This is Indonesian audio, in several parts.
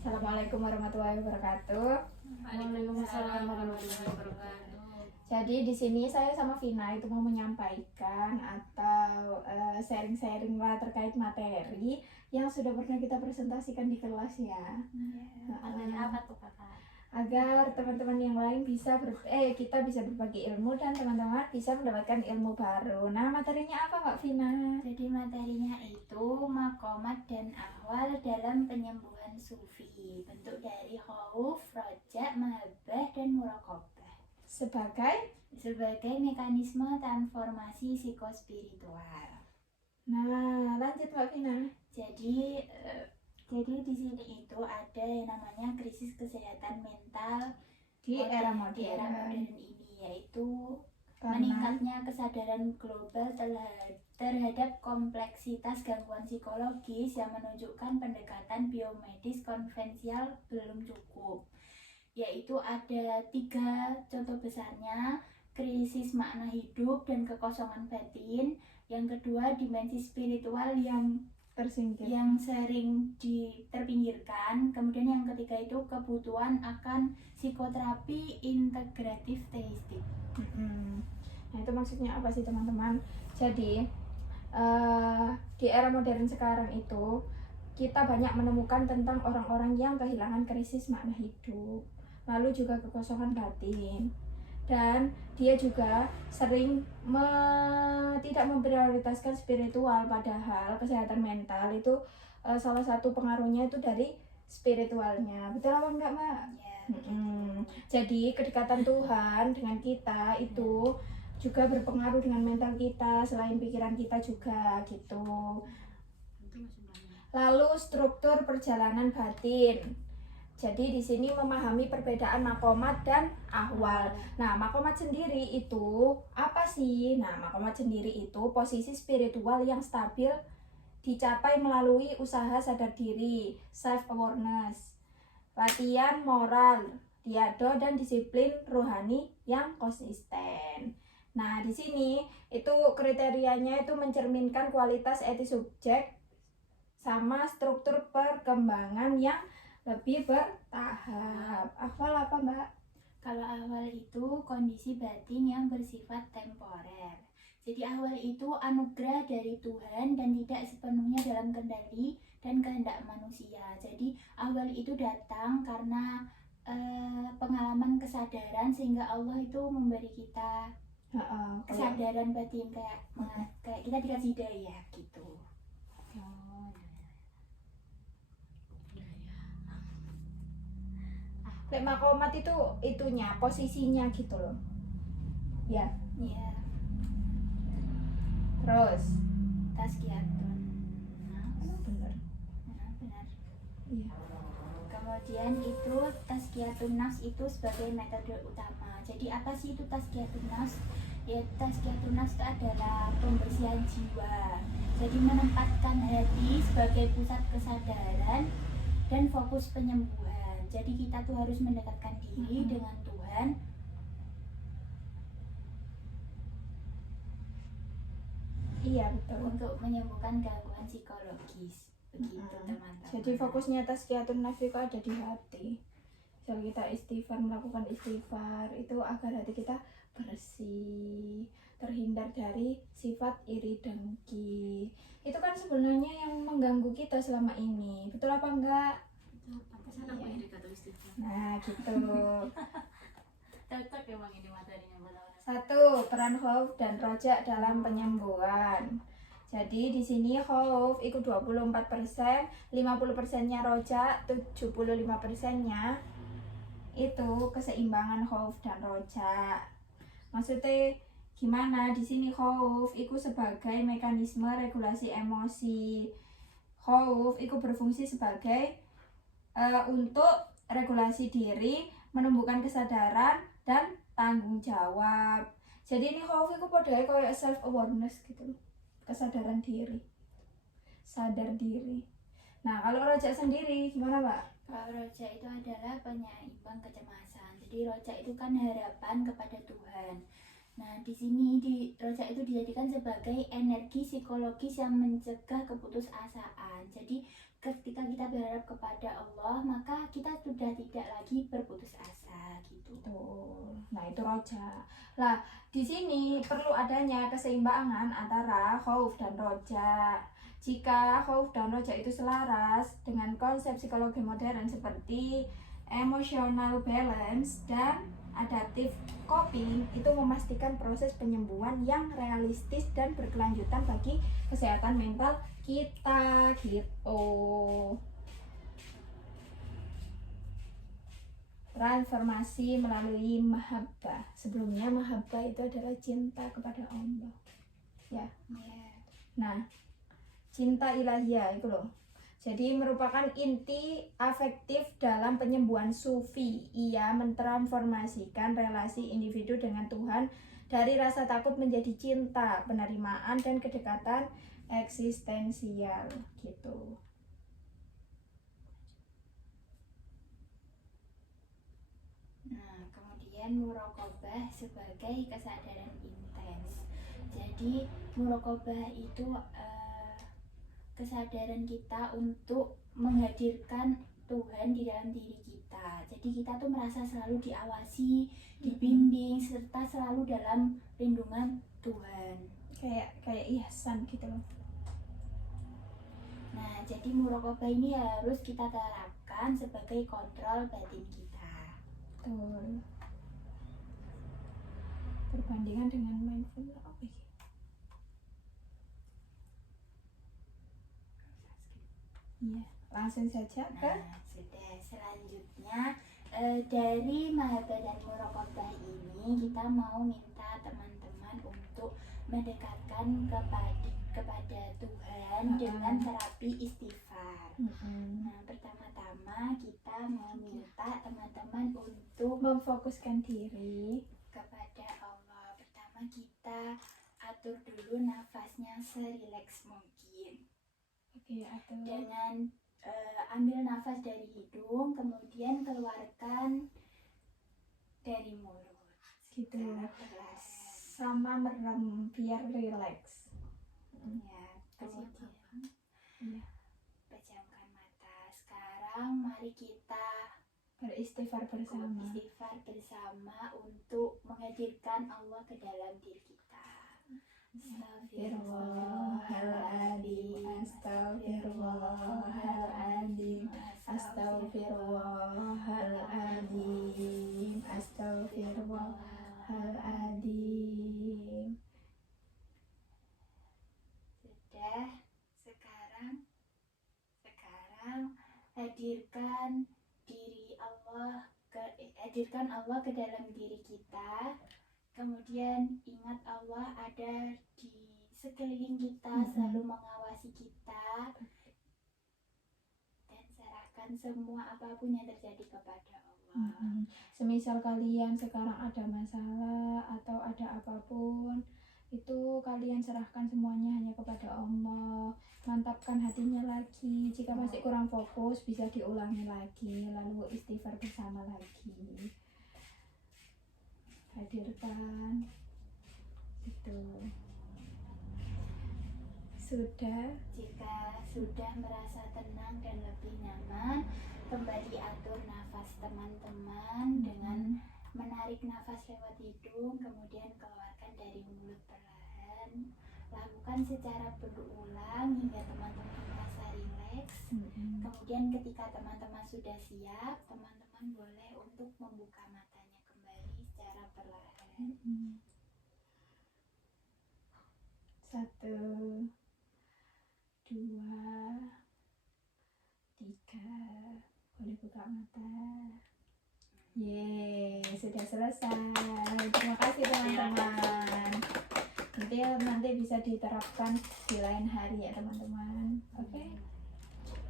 Assalamualaikum warahmatullahi wabarakatuh. Waalaikumsalam warahmatullahi wabarakatuh. Jadi di sini saya sama Vina itu mau menyampaikan atau sharing-sharing lah terkait materi yang sudah pernah kita presentasikan di kelas ya. Materi apa tuh kakak? Agar teman-teman yang lain kita bisa berbagi ilmu dan teman-teman bisa mendapatkan ilmu baru. Nah, materinya apa Mbak Vina? Jadi materinya itu makomat dan ahwal dalam penyembuhan sufi, bentuk dari khauf, roja, mahabbah, dan muraqabah sebagai mekanisme transformasi psikospiritual. Nah, lanjut Mbak Vina. Jadi di sini itu ada yang namanya krisis kesehatan mental Di era di era modern. modern ini, yaitu Karena meningkatnya kesadaran global terhadap kompleksitas gangguan psikologis yang menunjukkan pendekatan biomedis konvensional belum cukup. Yaitu ada 3 contoh besarnya: krisis makna hidup dan kekosongan batin. Yang kedua, dimensi spiritual yang sering terpinggirkan. Kemudian yang ketiga itu kebutuhan akan psikoterapi integratif teistik. Nah, itu maksudnya apa sih teman-teman? Jadi di era modern sekarang itu kita banyak menemukan tentang orang-orang yang kehilangan krisis makna hidup, lalu juga kekosongan batin, dan dia juga sering tidak memprioritaskan spiritual, padahal kesehatan mental itu salah satu pengaruhnya itu dari spiritualnya. Betul apa enggak Mbak? Ya, Jadi kedekatan Tuhan dengan kita itu juga berpengaruh dengan mental kita selain pikiran kita juga gitu. Lalu struktur perjalanan batin. Jadi di sini memahami perbedaan makomat dan ahwal. Nah, makomat sendiri itu apa sih? Nah, makomat sendiri itu posisi spiritual yang stabil dicapai melalui usaha sadar diri, self awareness, latihan moral, diado, dan disiplin rohani yang konsisten. Nah, di sini itu kriterianya itu mencerminkan kualitas etis subjek sama struktur perkembangan yang lebih bertahap. Ahwal apa Mbak? Kalau ahwal itu kondisi batin yang bersifat temporer. Jadi ahwal itu anugerah dari Tuhan dan tidak sepenuhnya dalam kendali dan kehendak manusia. Jadi ahwal itu datang karena pengalaman kesadaran, sehingga Allah itu memberi kita kesadaran batin, kayak kita dikasih hidayah gitu. Lek makomat itu itunya posisinya gitu loh. Ya. Iya. Terus Tazkiyatun. benar. Benar. Iya. Kemudian itu tazkiyatun nafs itu sebagai metode utama. Jadi apa sih itu tazkiyatun nafs? Ya, tazkiyatun nafs itu adalah pembersihan jiwa. Jadi menempatkan hati sebagai pusat kesadaran dan fokus penyembuhan. Jadi kita tuh harus mendekatkan diri dengan Tuhan. Iya, betul. Untuk menyembuhkan gangguan psikologis. Begitu teman-teman. Jadi fokusnya tazkiyatun nafs itu ada di hati. Jadi kita istighfar, melakukan istighfar itu agar hati kita bersih, terhindar dari sifat iri dengki. Itu kan sebenarnya yang mengganggu kita selama ini. Betul apa enggak? Nah, gitu. Cocok emang ini materinya. 1. Peran khauf dan roja dalam penyembuhan. Jadi di sini khauf itu 24%, 50%-nya roja, 75%-nya itu keseimbangan khauf dan roja. Maksudnya gimana? Di sini khauf itu sebagai mekanisme regulasi emosi. Khauf itu berfungsi sebagai untuk regulasi diri, menumbuhkan kesadaran dan tanggung jawab. Jadi ini khauf itu padahal kayak self awareness gitu, kesadaran diri, sadar diri. Nah, kalau roja sendiri gimana Mbak? Kalau roja itu adalah penyeimbang kecemasan. Jadi roja itu kan harapan kepada Tuhan. Nah, di sini roja itu dijadikan sebagai energi psikologis yang mencegah keputusasaan. Jadi ketika kita berharap kepada Allah, maka kita sudah tidak lagi berputus asa gitu. Betul. Nah, itu roja. Lah, di sini perlu adanya keseimbangan antara khauf dan roja. Jika khauf dan roja itu selaras dengan konsep psikologi modern seperti emotional balance dan adaptive coping, itu memastikan proses penyembuhan yang realistis dan berkelanjutan bagi kesehatan mental kita gitu. Transformasi melalui mahabbah. Sebelumnya mahabbah itu adalah cinta kepada Allah. Ya. Nah, cinta ilahiyah itu loh. Jadi merupakan inti afektif dalam penyembuhan sufi. Ia mentransformasikan relasi individu dengan Tuhan dari rasa takut menjadi cinta, penerimaan dan kedekatan eksistensial gitu. Nah, kemudian muraqabah sebagai kesadaran intens. Jadi muraqabah itu kesadaran kita untuk menghadirkan Tuhan di dalam diri kita. Jadi kita tuh merasa selalu diawasi, dibimbing, serta selalu dalam lindungan Tuhan. Kayak ihsan gitu loh. Nah, jadi muraqabah ini harus kita terapkan sebagai kontrol batin kita. Betul. Perbandingan dengan mindfulness apa ya? Iya, langsung saja ke Nah, sudah selanjutnya dari mahabbah dan muraqabah ini kita mau minta teman-teman untuk mendekatkan kepada Tuhan dengan terapi istighfar. Nah, pertama-tama kita mau minta teman-teman untuk memfokuskan diri kepada Allah. Pertama kita atur dulu nafasnya serileks mungkin. Oke, atur. Dengan ambil nafas dari hidung, kemudian keluarkan dari mulut. Gitu. Pelan. Sama merem biar relax. Ya, kemudian Iya. pejamkan mata. Sekarang mari kita Beristighfar bersama. istighfar bersama untuk menghadirkan Allah ke dalam diri kita. Astagfirullahaladzim, astagfirullahaladzim, astagfirullahaladzim, astagfirullahaladzim. Sudah, sekarang hadirkan Allah ke dalam diri kita. Kemudian ingat Allah ada di sekeliling kita, selalu mengawasi kita, dan serahkan semua apapun yang terjadi kepada Allah. Semisal kalian sekarang ada masalah atau ada apapun, itu kalian serahkan semuanya hanya kepada Allah. Mantapkan hatinya lagi. Jika masih kurang fokus, bisa diulangi lagi, lalu istighfar bersama lagi. Hadirkan itu. Sudah. Jika sudah merasa tenang dan lebih nyaman, kembali atur nafas teman-teman dengan menarik nafas lewat hidung, kemudian keluarkan dari mulut perlahan. Lakukan secara berulang hingga teman-teman merasa rileks. Kemudian ketika teman-teman sudah siap, teman-teman boleh untuk membuka matanya kembali secara perlahan. 1, 2, 3. Boleh buka mata. Yeay, sudah selesai. Terima kasih teman-teman. Nanti bisa diterapkan di lain hari ya teman-teman. Oke.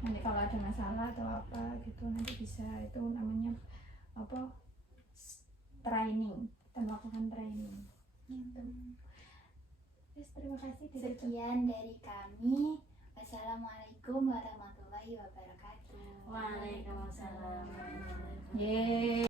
Nanti kalau ada masalah atau apa gitu nanti bisa, itu namanya apa? Training. Kita melakukan training. Gitu. Terima kasih. Sekian dari kami. Wassalamualaikum warahmatullahi wabarakatuh. Waalaikumsalam. Yeay.